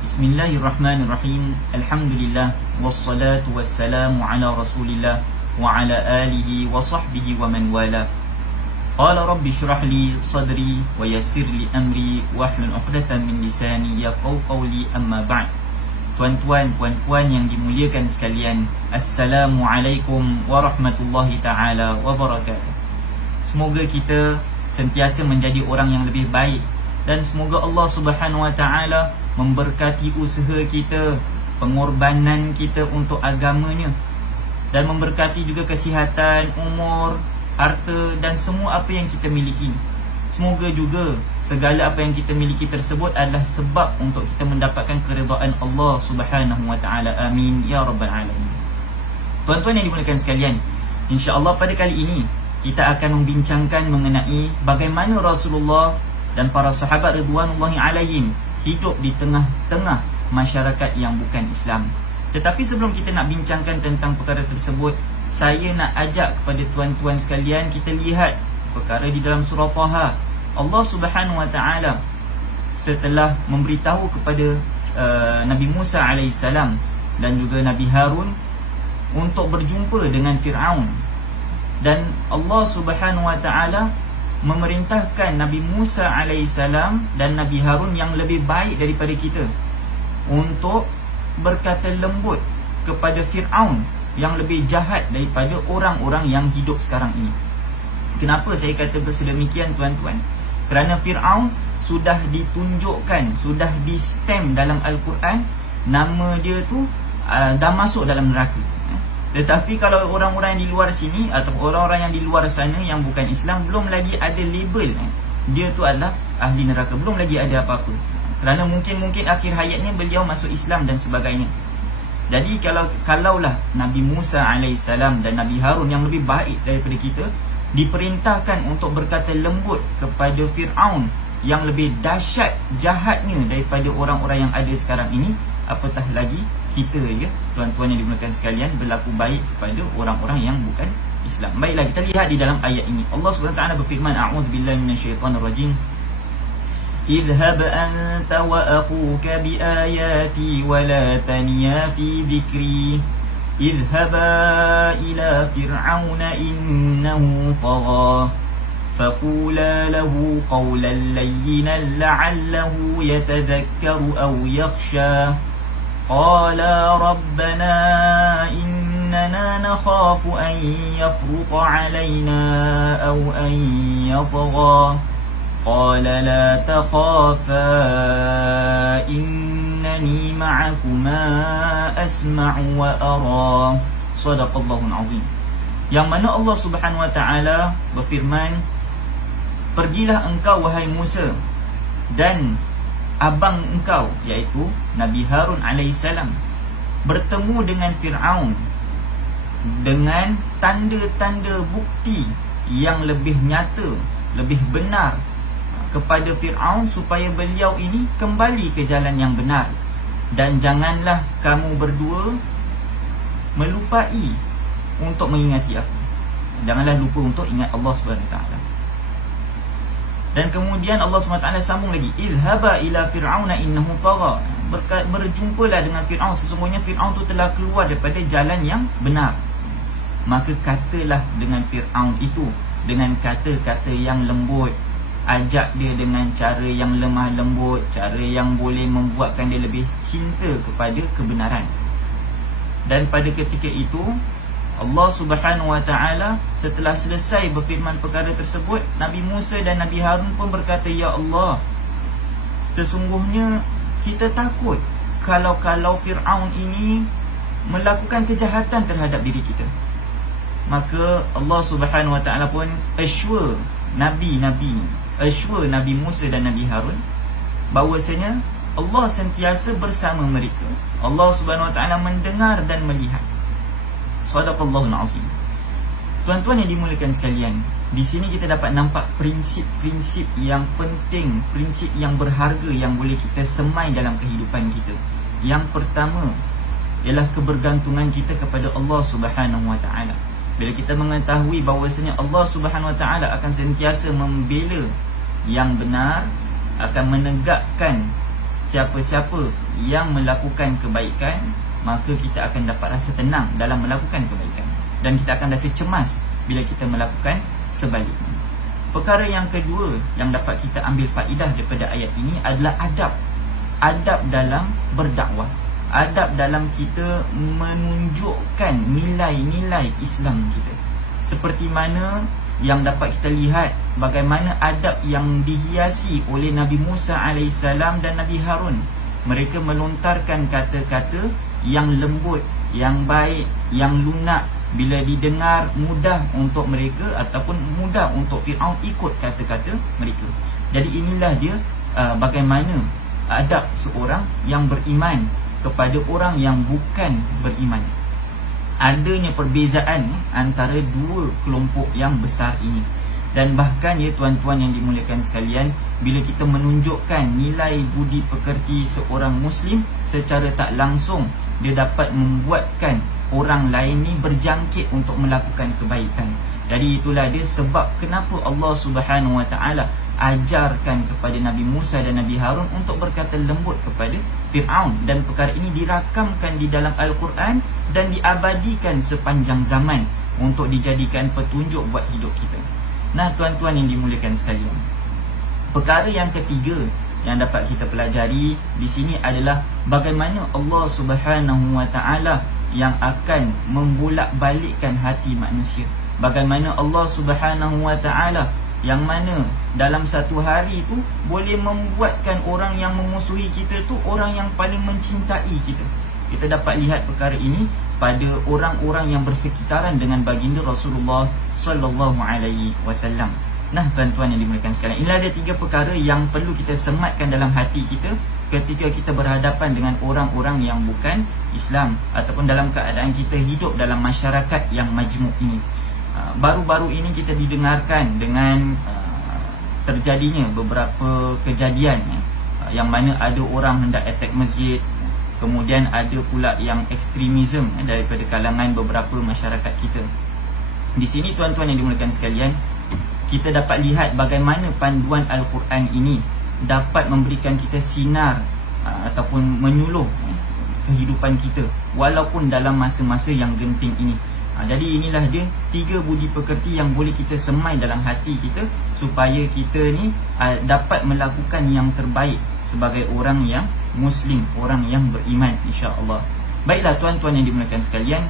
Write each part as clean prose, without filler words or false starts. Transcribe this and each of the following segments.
Bismillahirrahmanirrahim. Alhamdulillah wassalatu wassalamu ala Rasulillah wa ala alihi wa sahbihi wa man wala. Qala rabbi shrah li sadri wa yassir li amri wahlul 'uqdatam min lisani yafqahu qawli, amma ba'd. Tuan-tuan, puan-puan yang dimuliakan sekalian, Assalamualaikum warahmatullahi taala wabarakatuh. Semoga kita sentiasa menjadi orang yang lebih baik, dan semoga Allah Subhanahu wa taala memberkati usaha kita, pengorbanan kita untuk agamanya, dan memberkati juga kesihatan, umur, harta dan semua apa yang kita miliki. Semoga juga segala apa yang kita miliki tersebut adalah sebab untuk kita mendapatkan keridaan Allah Subhanahu wa taala. Amin ya rabbal alamin. Tuan-tuan yang dimuliakan sekalian, insya-Allah pada kali ini kita akan membincangkan mengenai bagaimana Rasulullah dan para sahabat ridwanullahi alaihim hidup di tengah-tengah masyarakat yang bukan Islam. Tetapi sebelum kita nak bincangkan tentang perkara tersebut, saya nak ajak kepada tuan-tuan sekalian, kita lihat perkara di dalam surah Taha. Allah Subhanahu wa taala setelah memberitahu kepada Nabi Musa alaihissalam dan juga Nabi Harun untuk berjumpa dengan Fir'aun, dan Allah Subhanahu wa taala memerintahkan Nabi Musa alaihissalam dan Nabi Harun yang lebih baik daripada kita untuk berkata lembut kepada Fir'aun yang lebih jahat daripada orang-orang yang hidup sekarang ini. Kenapa saya kata bersedemikian, tuan-tuan? Kerana Fir'aun sudah ditunjukkan, sudah di-stamp dalam Al-Quran, nama dia tu dah masuk dalam neraka. Tetapi kalau orang-orang yang di luar sini atau orang-orang yang di luar sana yang bukan Islam, belum lagi ada label dia tu adalah ahli neraka, belum lagi ada apa-apa. Kerana mungkin akhir hayatnya beliau masuk Islam dan sebagainya. Jadi kalaulah Nabi Musa alaihissalam dan Nabi Harun yang lebih baik daripada kita diperintahkan untuk berkata lembut kepada Fir'aun yang lebih dahsyat jahatnya daripada orang-orang yang ada sekarang ini, apatah lagi kita, ya tuan-tuan yang dimuliakan sekalian, berlaku baik kepada orang-orang yang bukan Islam. Baiklah, kita lihat di dalam ayat ini Allah Subhanahu wa taala berfirman, a'udzubillahi minasyaitonir rajim, idhhab anta wa akhuka biayati wa la taniya fi dhikri idhhaba ila fir'auna innahu tagha faqula lahu qawlan layyinan la'allahu yatadhakkaru aw yakhsha qala rabbana innana nakhafu an yafruta alayna aw an yatgha qala la takhafa innani ma'akuma asma'u wa ara. Shadaqallahul azim. Yang mana Allah Subhanahu wa taala berfirman, pergilah engkau wahai Musa dan abang engkau iaitu Nabi Harun alaihissalam bertemu dengan Fir'aun dengan tanda-tanda bukti yang lebih nyata, lebih benar kepada Fir'aun supaya beliau ini kembali ke jalan yang benar. Dan janganlah kamu berdua melupai untuk mengingati aku. Janganlah lupa untuk ingat Allah SWT. Dan kemudian Allah SWT sambung lagi, idhhaba ila fir'auna innahu tagha, berjumpalah dengan Fir'aun, sesungguhnya Fir'aun tu telah keluar daripada jalan yang benar. Maka katalah dengan Fir'aun itu dengan kata-kata yang lembut, ajak dia dengan cara yang lemah lembut, cara yang boleh membuatkan dia lebih cinta kepada kebenaran. Dan pada ketika itu Allah Subhanahu wa taala setelah selesai berfirman perkara tersebut, Nabi Musa dan Nabi Harun pun berkata, ya Allah, sesungguhnya kita takut kalau Fir'aun ini melakukan kejahatan terhadap diri kita. Maka Allah Subhanahu wa taala pun assure Nabi Musa dan Nabi Harun bahawasanya Allah sentiasa bersama mereka. Allah Subhanahu wa taala mendengar dan melihat. Shadaqallahul azim. Tuan-tuan yang dimuliakan sekalian, di sini kita dapat nampak prinsip-prinsip yang penting, prinsip yang berharga yang boleh kita semai dalam kehidupan kita. Yang pertama ialah kebergantungan kita kepada Allah Subhanahu wa taala. Bila kita mengetahui bahawasanya Allah Subhanahu wa taala akan sentiasa membela yang benar, akan menegakkan siapa-siapa yang melakukan kebaikan, maka kita akan dapat rasa tenang dalam melakukan kebaikan, dan kita akan rasa cemas bila kita melakukan sebaliknya. Perkara yang kedua yang dapat kita ambil faedah daripada ayat ini adalah adab dalam berdakwah, adab dalam kita menunjukkan nilai-nilai Islam kita. Seperti mana yang dapat kita lihat bagaimana adab yang dihiasi oleh Nabi Musa AS dan Nabi Harun. Mereka melontarkan kata-kata yang lembut, yang baik, yang lunak. Bila didengar, mudah untuk mereka ataupun mudah untuk Fir'aun ikut kata-kata mereka. Jadi inilah dia bagaimana adab seorang yang beriman kepada orang yang bukan beriman. Adanya perbezaan antara dua kelompok yang besar ini. Dan bahkan ya tuan-tuan yang dimuliakan sekalian, bila kita menunjukkan nilai budi pekerti seorang Muslim, secara tak langsung dia dapat membuatkan orang lain ni berjangkit untuk melakukan kebaikan. Jadi itulah dia sebab kenapa Allah Subhanahu Wa Taala ajarkan kepada Nabi Musa dan Nabi Harun untuk berkata lembut kepada Fir'aun, dan perkara ini dirakamkan di dalam Al-Quran dan diabadikan sepanjang zaman untuk dijadikan petunjuk buat hidup kita. Nah tuan-tuan yang dimuliakan sekalian, perkara yang ketiga yang dapat kita pelajari di sini adalah bagaimana Allah Subhanahu Wa Taala yang akan membolak-balikkan hati manusia. Bagaimana Allah Subhanahu Wa Taala yang mana dalam satu hari itu boleh membuatkan orang yang memusuhi kita tu orang yang paling mencintai kita. Kita dapat lihat perkara ini pada orang-orang yang bersekitaran dengan baginda Rasulullah sallallahu alaihi wasallam. Nah tuan-tuan yang dimuliakan sekalian, inilah ada 3 perkara yang perlu kita sematkan dalam hati kita ketika kita berhadapan dengan orang-orang yang bukan Islam, ataupun dalam keadaan kita hidup dalam masyarakat yang majmuk ini. Baru-baru ini kita didengarkan dengan terjadinya beberapa kejadian yang mana ada orang hendak attack masjid. Kemudian ada pula yang ekstremism daripada kalangan beberapa masyarakat kita. Di sini tuan-tuan yang dimuliakan sekalian, kita dapat lihat bagaimana panduan Al-Quran ini dapat memberikan kita sinar ataupun menyuluh kehidupan kita walaupun dalam masa-masa yang genting ini. Jadi inilah dia 3 budi pekerti yang boleh kita semai dalam hati kita supaya kita ni dapat melakukan yang terbaik sebagai orang yang Muslim, orang yang beriman, insya-Allah. Baiklah tuan-tuan yang dimuliakan sekalian,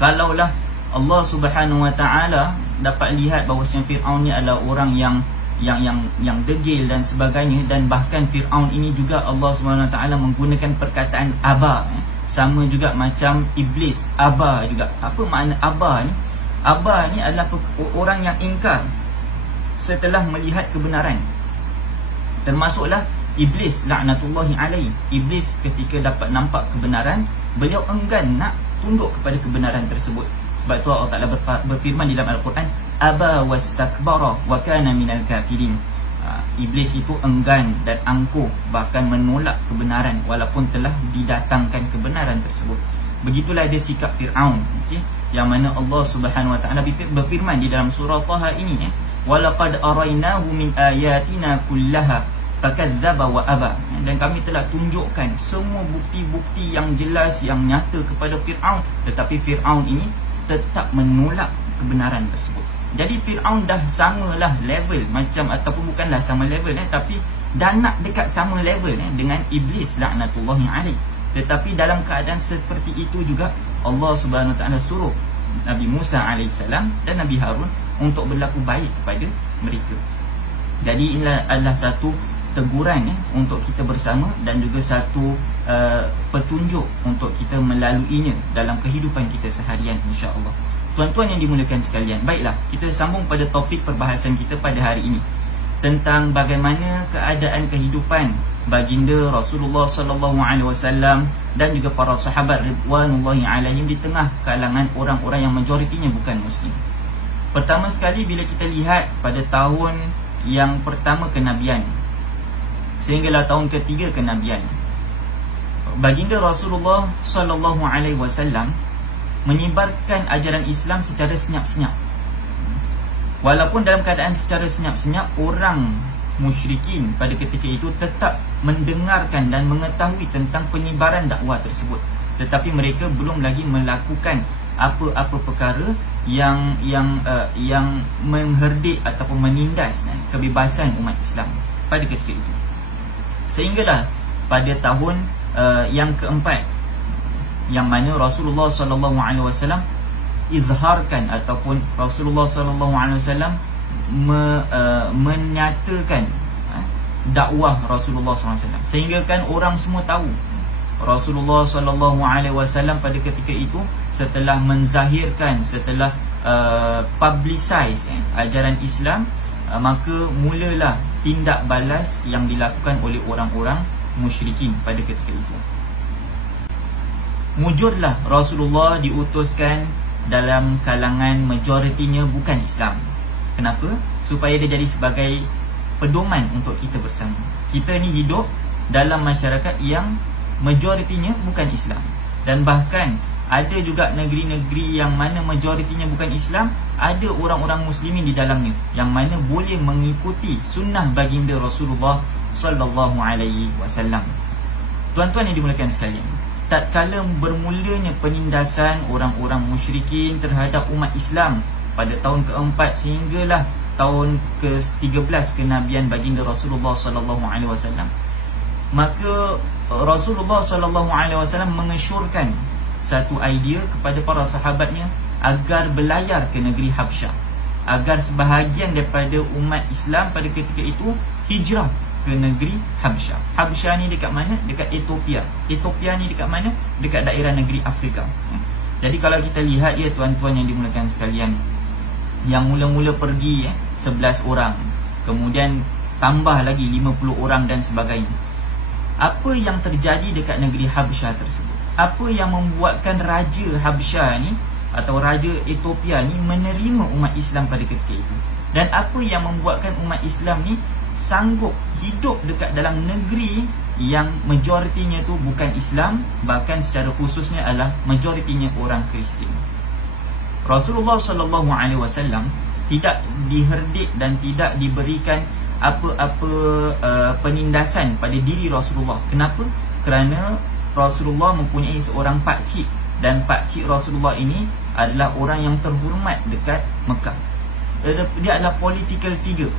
kalaulah Allah Subhanahu Wa Taala dapat lihat bahawasanya Fir'aun ni adalah orang yang degil dan sebagainya, dan bahkan Fir'aun ini juga Allah Subhanahu Wa Taala menggunakan perkataan aba, sama juga macam iblis, aba juga. Apa makna aba ni? Aba ni adalah orang yang ingkar setelah melihat kebenaran. Termasuklah iblis laknatullahi alaihi. Iblis ketika dapat nampak kebenaran, beliau enggan nak tunduk kepada kebenaran tersebut. Sebab itu Allah Ta'ala berfirman di dalam Al-Quran, aba wastakbara wa kana minal kafirin. Iblis itu enggan dan angkuh, bahkan menolak kebenaran walaupun telah didatangkan kebenaran tersebut. Begitulah dia sikap Fir'aun, okay? Yang mana Allah Subhanahu Wa Ta'ala berfirman di dalam surah Taha ini, walaqad arainahu min ayatina kullaha fakadzdzaba wa aba. Dan kami telah tunjukkan semua bukti-bukti yang jelas, yang nyata kepada Fir'aun, tetapi Fir'aun ini tetap menolak kebenaran tersebut. Jadi Fir'aun dah samalah level macam, ataupun bukanlah sama level tapi dah nak dekat sama level dengan iblis laknatullahi alaih. Tetapi dalam keadaan seperti itu juga Allah Subhanahu Wa Taala suruh Nabi Musa alaihissalam dan Nabi Harun untuk berlaku baik kepada mereka. Jadi inilah adalah satu teguran untuk kita bersama, dan juga satu petunjuk untuk kita melaluinya dalam kehidupan kita seharian, insya-Allah. Tuan-tuan yang dimuliakan sekalian, baiklah, kita sambung pada topik perbahasan kita pada hari ini tentang bagaimana keadaan kehidupan baginda Rasulullah sallallahu alaihi wasallam dan juga para sahabat ridwanullahi alaihim di tengah kalangan orang-orang yang majoritinya bukan Muslim. Pertama sekali, bila kita lihat pada tahun yang pertama kenabian sehinggalah tahun ketiga kenabian, baginda Rasulullah sallallahu alaihi wasallam menyebarkan ajaran Islam secara senyap-senyap. Walaupun dalam keadaan secara senyap-senyap, orang musyrikin pada ketika itu tetap mendengarkan dan mengetahui tentang penyebaran dakwah tersebut, tetapi mereka belum lagi melakukan apa-apa perkara yang mengherdik ataupun menindas kebebasan umat Islam pada ketika itu. Sehinggalah pada tahun yang keempat, yang mana Rasulullah SAW izharkan ataupun Rasulullah SAW menyatakan dakwah Rasulullah SAW, sehingga kan orang semua tahu Rasulullah SAW pada ketika itu setelah menzahirkan, setelah publicize ajaran Islam, maka mulalah tindak balas yang dilakukan oleh orang-orang musyrikin pada ketika itu. Mujurlah Rasulullah diutuskan dalam kalangan majoritinya bukan Islam. Kenapa? Supaya dia jadi sebagai pedoman untuk kita bersama. Kita ni hidup dalam masyarakat yang majoritinya bukan Islam, dan bahkan ada juga negeri-negeri yang mana majoritinya bukan Islam, ada orang-orang muslimin di dalamnya yang mana boleh mengikuti sunnah baginda Rasulullah sallallahu alaihi wasallam. Tuan-tuan yang dimuliakan sekalian, tatkala bermulanya penindasan orang-orang musyrikin terhadap umat Islam pada tahun keempat sehinggalah tahun ke-13 kenabian baginda Rasulullah sallallahu alaihi wasallam, maka Rasulullah sallallahu alaihi wasallam mengesyorkan satu idea kepada para sahabatnya agar berlayar ke negeri Habsyah, agar sebahagian daripada umat Islam pada ketika itu hijrah ke negeri Habsyah. Habsyah ni dekat mana? Dekat Ethiopia. Ethiopia ni dekat mana? Dekat daerah negeri Afrika. Jadi kalau kita lihat ya tuan-tuan yang dimuliakan sekalian, yang mula-mula pergi 11 orang, kemudian tambah lagi 50 orang dan sebagainya. Apa yang terjadi dekat negeri Habsyah tersebut? Apa yang membuatkan Raja Habsyah ni atau Raja Ethiopia ni menerima umat Islam pada ketika itu? Dan apa yang membuatkan umat Islam ni sanggup hidup dekat dalam negeri yang majoritinya tu bukan Islam, bahkan secara khususnya adalah majoritinya orang Kristian? Rasulullah sallallahu alaihi wasallam tidak diherdik dan tidak diberikan apa-apa penindasan pada diri Rasulullah. Kenapa? Kerana Rasulullah mempunyai seorang pakcik, dan pakcik Rasulullah ini adalah orang yang terhormat dekat Mekah. Dia adalah political figure.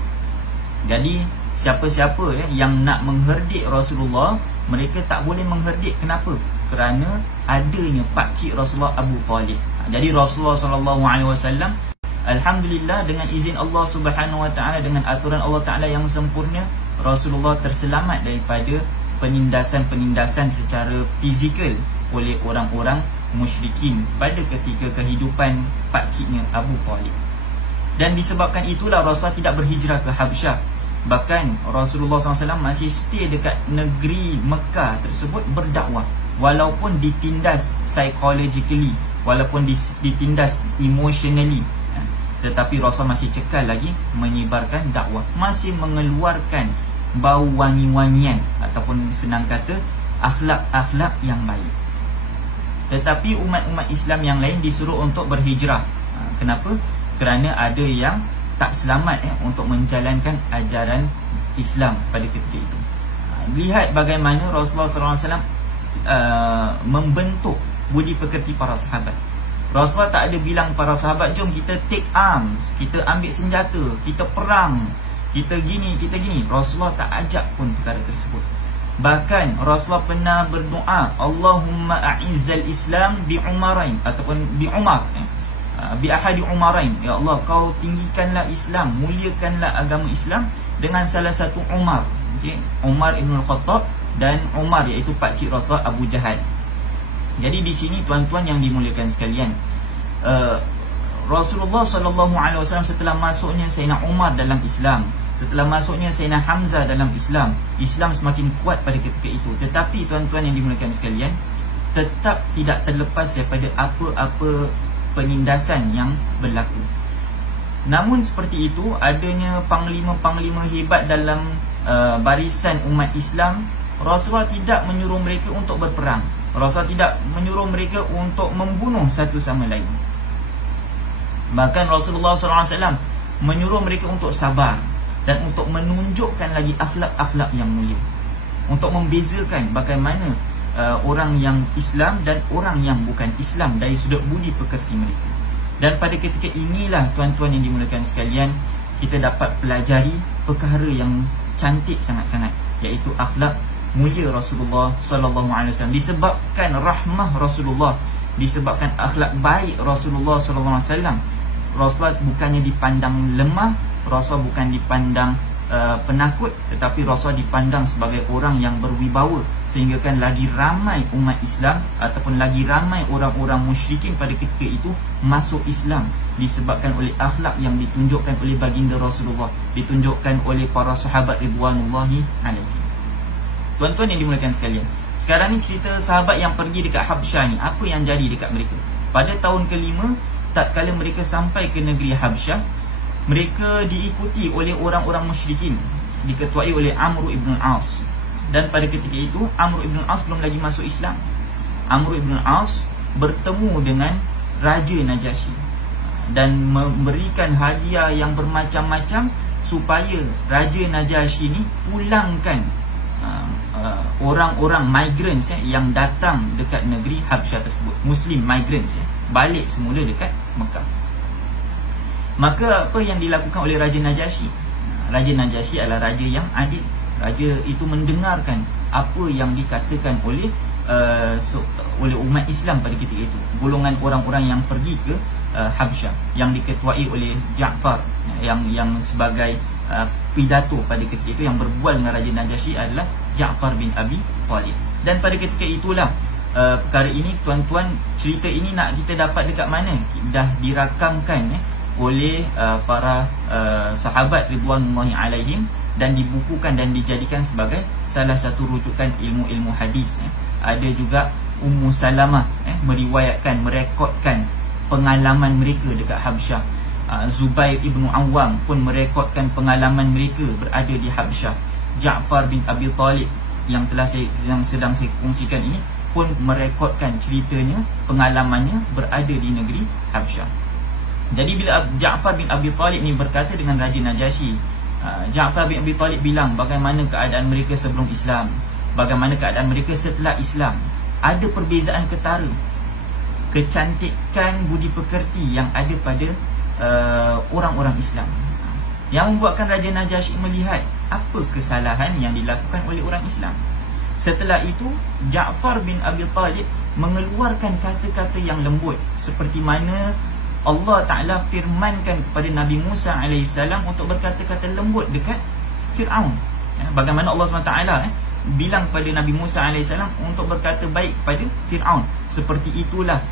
Jadi siapa-siapa yang nak mengherdik Rasulullah, mereka tak boleh mengherdik. Kenapa? Kerana adanya pakcik Rasulullah, Abu Talib. Jadi Rasulullah SAW, alhamdulillah, dengan izin Allah Subhanahu Wa Taala, dengan aturan Allah Taala yang sempurna, Rasulullah terselamat daripada penindasan-penindasan secara fizikal oleh orang-orang musyrikin pada ketika kehidupan pakciknya Abu Talib. Dan disebabkan itulah Rasulullah tidak berhijrah ke Habsyah. Bahkan Rasulullah SAW masih stay dekat negeri Mekah tersebut berdakwah, walaupun ditindas psychologically, walaupun ditindas emotionally, tetapi Rasul masih cekal lagi menyebarkan dakwah, masih mengeluarkan bau wangi-wangian ataupun senang kata akhlak-akhlak yang baik. Tetapi umat-umat Islam yang lain disuruh untuk berhijrah. Kenapa? Kerana ada yang tak selamat untuk menjalankan ajaran Islam pada ketika itu. Lihat bagaimana Rasulullah SAW membentuk budi pekerti para sahabat. Rasulullah tak ada bilang para sahabat, jom kita take arms, kita ambil senjata, kita perang, kita gini, kita gini. Rasulullah tak ajak pun perkara tersebut. Bahkan Rasulullah pernah berdoa, Allahumma a'izzal Islam bi Umarain, ataupun bi Umar, bi ahadi Umarain. Ya Allah, kau tinggikanlah Islam, muliakanlah agama Islam dengan salah satu Umar. Okay? Umar Ibn Khattab dan Umar iaitu pakcik Rasulullah, Abu Jahal. Jadi di sini tuan-tuan yang dimuliakan sekalian, Rasulullah SAW setelah masuknya Sayyidina Umar dalam Islam, setelah masuknya Sayyidina Hamzah dalam Islam, Islam semakin kuat pada ketika itu. Tetapi tuan-tuan yang dimuliakan sekalian, tetap tidak terlepas daripada apa-apa penindasan yang berlaku. Namun seperti itu, adanya panglima-panglima hebat dalam barisan umat Islam, Rasulullah tidak menyuruh mereka untuk berperang. Rasulullah tidak menyuruh mereka untuk membunuh satu sama lain. Bahkan Rasulullah SAW menyuruh mereka untuk sabar. dan untuk menunjukkan lagi akhlak-akhlak yang mulia, untuk membezakan bagaimana orang yang Islam dan orang yang bukan Islam dari sudut budi pekerti mereka. Dan pada ketika inilah tuan-tuan yang dimuliakan sekalian, kita dapat pelajari perkara yang cantik sangat-sangat, iaitu akhlak mulia Rasulullah sallallahu alaihi wasallam. Disebabkan rahmah Rasulullah, disebabkan akhlak baik Rasulullah sallallahu alaihi wasallam, Rasulullah bukannya dipandang lemah, Rasul bukan dipandang penakut, tetapi Rasul dipandang sebagai orang yang berwibawa, sehingga kan lagi ramai umat Islam ataupun lagi ramai orang-orang musyrikin pada ketika itu masuk Islam, disebabkan oleh akhlak yang ditunjukkan oleh baginda Rasulullah, ditunjukkan oleh para sahabat ridwanullahi alaihim. Tuan-tuan yang dimuliakan sekalian, sekarang ni cerita sahabat yang pergi dekat Habsyah ni, apa yang jadi dekat mereka? Pada tahun ke-5, tatkala mereka sampai ke negeri Habsyah, mereka diikuti oleh orang-orang musyrikin, diketuai oleh Amr ibn al-As. Dan pada ketika itu Amr ibn al-As belum lagi masuk Islam. Amr ibn al-As bertemu dengan Raja Najasyi dan memberikan hadiah yang bermacam-macam supaya Raja Najasyi ni pulangkan orang-orang migrants yang datang dekat negeri Habsyah tersebut, Muslim migrants balik semula dekat Mekah. Maka apa yang dilakukan oleh Raja Najasyi? Raja Najasyi adalah raja yang adil. Raja itu mendengarkan apa yang dikatakan oleh umat Islam pada ketika itu. Golongan orang-orang yang pergi ke Habsyah yang diketuai oleh Ja'far, yang sebagai pidato pada ketika itu, yang berbual dengan Raja Najasyi adalah Ja'far bin Abi Talib. Dan pada ketika itulah perkara ini, tuan-tuan, cerita ini nak kita dapat dekat mana? Dah dirakamkan oleh para sahabat ridwanullahi alaihim dan dibukukan dan dijadikan sebagai salah satu rujukan ilmu-ilmu hadis. Ada juga Ummu Salamah meriwayatkan, merekodkan pengalaman mereka dekat Habsyah. Zubair ibn Awam pun merekodkan pengalaman mereka berada di Habsyah. Ja'far bin Abi Talib yang sedang saya kongsikan ini pun merekodkan ceritanya, pengalamannya berada di negeri Habsyah. Jadi bila Ja'far bin Abi Talib ni berkata dengan Raja Najasyi, Ja'far bin Abi Talib bilang bagaimana keadaan mereka sebelum Islam, bagaimana keadaan mereka setelah Islam. Ada perbezaan ketara kecantikan budi pekerti yang ada pada orang-orang Islam, yang membuatkan Raja Najasyi melihat apa kesalahan yang dilakukan oleh orang Islam. Setelah itu Ja'far bin Abi Talib mengeluarkan kata-kata yang lembut, seperti mana Allah Ta'ala firmankan kepada Nabi Musa AS untuk berkata-kata lembut dekat Fir'aun. Bagaimana Allah SWT bilang kepada Nabi Musa AS untuk berkata baik kepada Fir'aun. Seperti itulah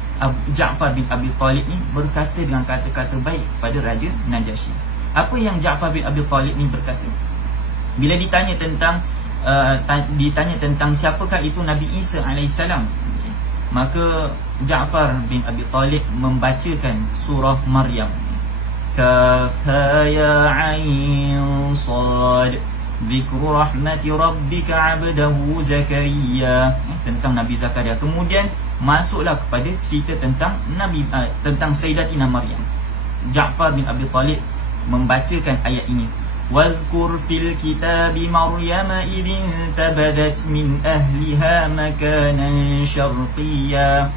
Ja'far bin Abi Talib ni berkata dengan kata-kata baik kepada Raja Najasyi. Apa yang Ja'far bin Abi Talib ni berkata? Bila ditanya tentang siapakah itu Nabi Isa AS, maka Ja'far bin Abi Talib membacakan surah Maryam. Kaf ha ya ain sad dzikru rahmati rabbika 'abdahu Zakaria, tentang Nabi Zakaria. Kemudian masuklah kepada cerita tentang tentang Sayyidatina Maryam. Ja'far bin Abi Talib membacakan ayat ini. Wadhkur fil kitabi Maryam idin tabadat min ahliha makanan syarqiyya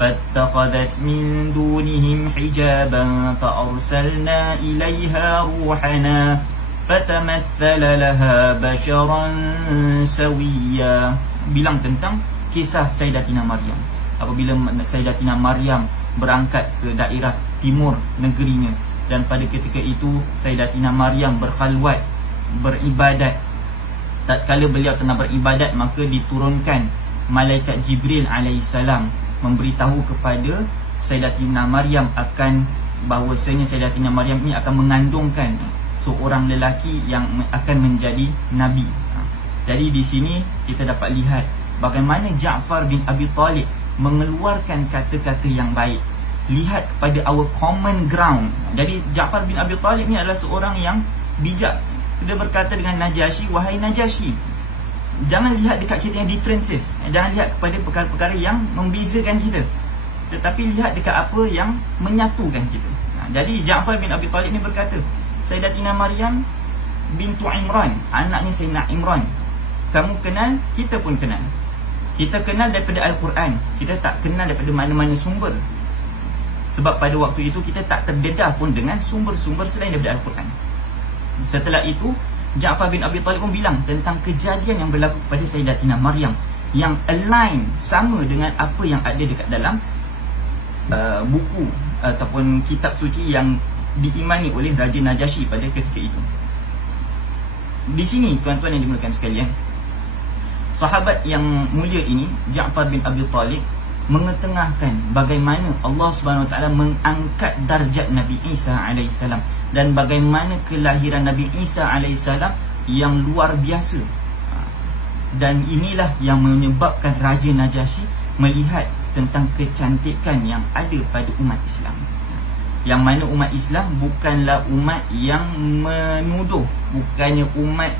fattakhadhat min dunihim hijaban fa-arsalna ilaiha ruhana fatamathala laha basharan sawiyya. Bilang tentang kisah Sayyidatina Maryam. Apabila Sayyidatina Maryam berangkat ke daerah timur negerinya, dan pada ketika itu Sayyidatina Maryam berkhalwat, beribadat. Tatkala beliau tengah beribadat, maka diturunkan malaikat Jibril alaihissalam memberitahu kepada Sayyidatina Maryam akan bahawasanya Sayyidatina Maryam ini akan mengandungkan seorang lelaki yang akan menjadi nabi. Jadi di sini kita dapat lihat bagaimana Ja'far bin Abi Talib mengeluarkan kata-kata yang baik. Lihat kepada our common ground. Jadi Ja'far bin Abi Talib ni adalah seorang yang bijak. Dia berkata dengan Najasyi, wahai Najasyi, jangan lihat dekat kita yang differences, jangan lihat kepada perkara-perkara yang membezakan kita, tetapi lihat dekat apa yang menyatukan kita. Jadi Ja'far bin Abi Talib ni berkata, Sayyidatina Maryam bintu Imran, anaknya Sayyidina Imran. Kamu kenal, kita pun kenal. Kita kenal daripada Al-Quran, kita tak kenal daripada mana-mana sumber. Sebab pada waktu itu kita tak terdedah pun dengan sumber-sumber selain daripada Al-Quran. Setelah itu, Ja'far bin Abi Talib pun bilang tentang kejadian yang berlaku pada Sayyidatina Maryam, yang align, sama dengan apa yang ada dekat dalam buku ataupun kitab suci yang diimani oleh Raja Najasyi pada ketika itu. Di sini tuan-tuan yang dimuliakan sekalian, sahabat yang mulia ini, Ja'far bin Abi Talib, mengetengahkan bagaimana Allah Subhanahu Wa Taala mengangkat darjat Nabi Isa alaihissalam dan bagaimana kelahiran Nabi Isa alaihissalam yang luar biasa. Dan inilah yang menyebabkan Raja Najasyi melihat tentang kecantikan yang ada pada umat Islam, yang mana umat Islam bukanlah umat yang menuduh, bukannya umat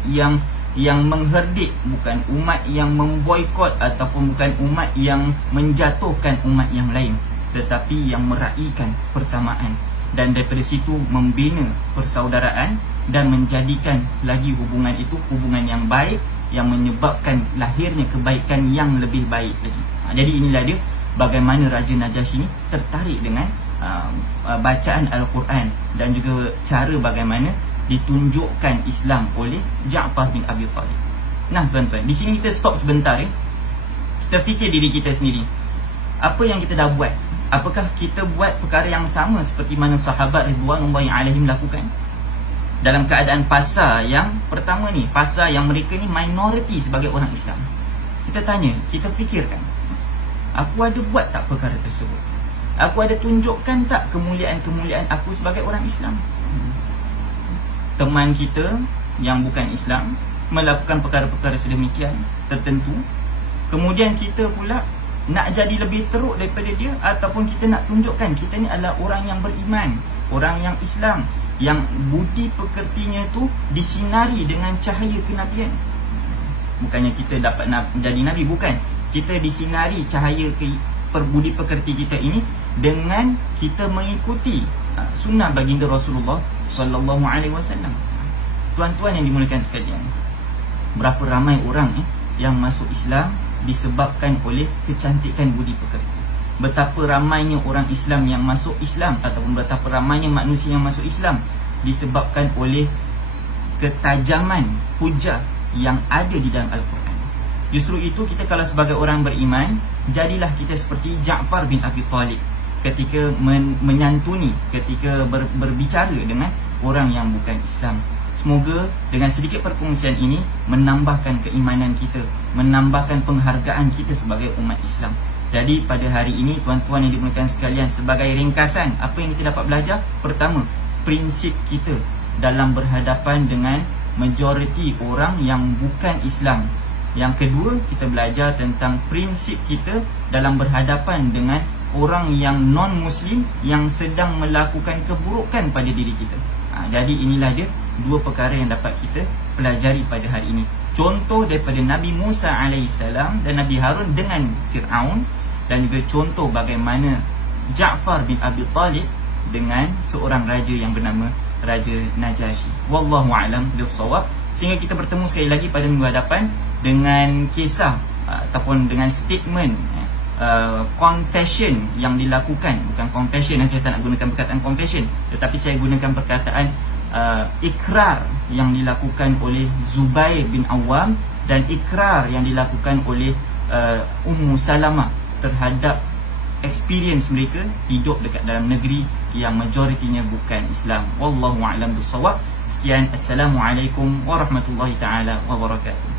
yang mengherdik, bukan umat yang memboikot ataupun bukan umat yang menjatuhkan umat yang lain, tetapi yang meraihkan persamaan dan daripada situ membina persaudaraan dan menjadikan lagi hubungan itu hubungan yang baik yang menyebabkan lahirnya kebaikan yang lebih baik lagi. Jadi inilah dia bagaimana Raja Najasyi ini tertarik dengan bacaan Al-Quran dan juga cara bagaimana ditunjukkan Islam oleh Ja'far bin Abi Talib. Nah tuan-tuan, di sini kita stop sebentar ya. Kita fikir diri kita sendiri. Apa yang kita dah buat? Apakah kita buat perkara yang sama seperti mana sahabat ridwanullahi alaihim lakukan? Dalam keadaan fasa yang pertama ni, fasa yang mereka ni minoriti sebagai orang Islam. Kita tanya, kita fikirkan, aku ada buat tak perkara tersebut? Aku ada tunjukkan tak kemuliaan-kemuliaan aku sebagai orang Islam? Teman kita yang bukan Islam melakukan perkara-perkara sedemikian tertentu, kemudian kita pula nak jadi lebih teruk daripada dia, ataupun kita nak tunjukkan kita ni adalah orang yang beriman, orang yang Islam, yang budi pekertinya tu disinari dengan cahaya kenabian. Bukannya kita dapat menjadi nabi, bukan. Kita disinari cahaya budi pekerti kita ini dengan kita mengikuti sunnah baginda Rasulullah sallallahu alaihi wasallam. Tuan-tuan yang dimuliakan sekalian, berapa ramai orang yang masuk Islam disebabkan oleh kecantikan budi pekerti. Betapa ramainya orang Islam yang masuk Islam, ataupun betapa ramainya manusia yang masuk Islam disebabkan oleh ketajaman hujah yang ada di dalam Al-Quran. Justru itu kita kalau sebagai orang beriman, jadilah kita seperti Ja'far bin Abi Talib ketika menyantuni, ketika berbicara dengan orang yang bukan Islam. Semoga dengan sedikit perkongsian ini menambahkan keimanan kita, menambahkan penghargaan kita sebagai umat Islam. Jadi pada hari ini tuan-tuan yang dimuliakan sekalian, sebagai ringkasan apa yang kita dapat belajar? Pertama, prinsip kita dalam berhadapan dengan majoriti orang yang bukan Islam. Yang kedua, kita belajar tentang prinsip kita dalam berhadapan dengan orang yang non-Muslim yang sedang melakukan keburukan pada diri kita. Jadi inilah dia dua perkara yang dapat kita pelajari pada hari ini. Contoh daripada Nabi Musa alaihissalam dan Nabi Harun dengan Fir'aun, dan juga contoh bagaimana Ja'far bin Abi Talib dengan seorang raja yang bernama Raja Najasyi. Wallahu a'lam bissawab. Sehingga kita bertemu sekali lagi pada minggu hadapan dengan kisah ataupun dengan statement confession yang dilakukan. Bukan confession, saya tak nak gunakan perkataan confession, tetapi saya gunakan perkataan ikrar yang dilakukan oleh Zubair bin Awam dan ikrar yang dilakukan oleh Ummu Salamah terhadap experience mereka hidup dekat dalam negeri yang majoritinya bukan Islam. Wallahu a'lam bissawab. Sekian, assalamualaikum warahmatullahi taala wabarakatuh.